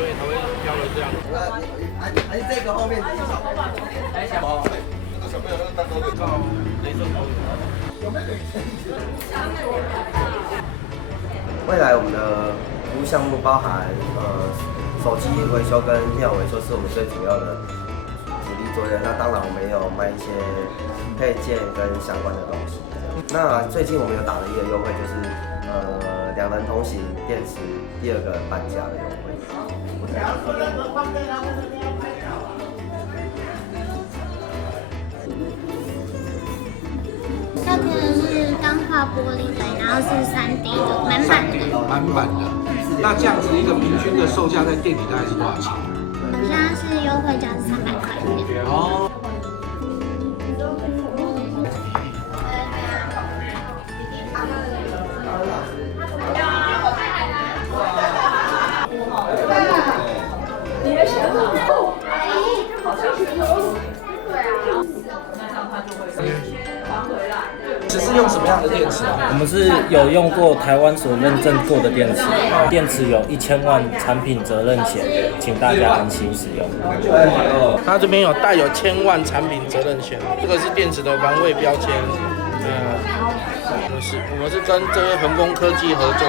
所以才会挑了这样。还是这个后面这一场。哦，那个小朋友那个蛋糕给到雷射头。未来我们的服务项目包含手机维修跟电脑维修是我们最主要的主力作业。那当然我们也有卖一些配件跟相关的东西。那最近我们有打了一个优惠，就是2人同行电池第2个半价的优惠。这个是钢化玻璃的，然后是3D 的，满版的。满版的。那这样子一个平均的售价在店里大概是多少钱？我们现在是优惠价是300块钱。哦。你的鞋子好像学的哦。对啊，那这样它就会还回来。只是用什么样的电池啊？我们是有用过台湾所认证过的电池，电池有1000万产品责任险，请大家安心使用。它这边有带有1000万产品责任险，这个是电池的防伪标签。我们是跟这些恒工科技合作。